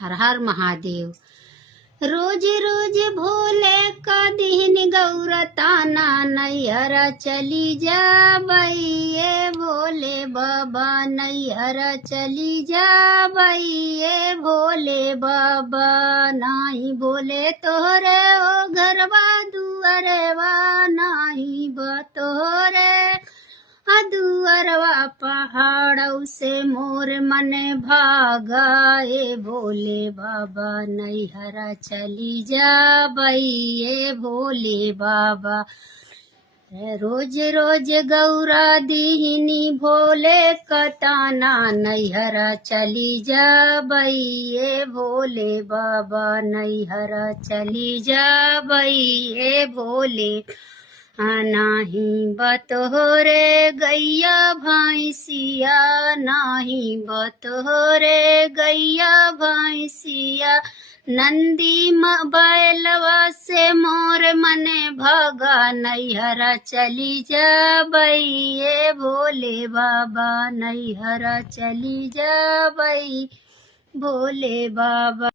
हर हर महादेव। रोज रोज भोले का दिन गौरताना नैहर चली जा ये भोले बाबा, नैहर चली जा ये भोले बाबा। नाही बोले तोहरे ओ घरवा दुअरवा, नाही बतोहरे दुअरवा पहाड़ों से मोर मन भागा ए भोले बाबा, नैहर चली जा ये भोले बाबा। रोज रोज गौरा दीहिनी भोले कताना नैहर चली जा ये भोले बाबा, नैहर चली जा ये भोले। नाही बतोरे गैया भैंसिया, नाही बतोरे गैया भैंसिया। नंदी बैलवा से मोर मने भगा, नैहर चली जा ये भोले बाबा, नैहर चली जा भोले बाबा।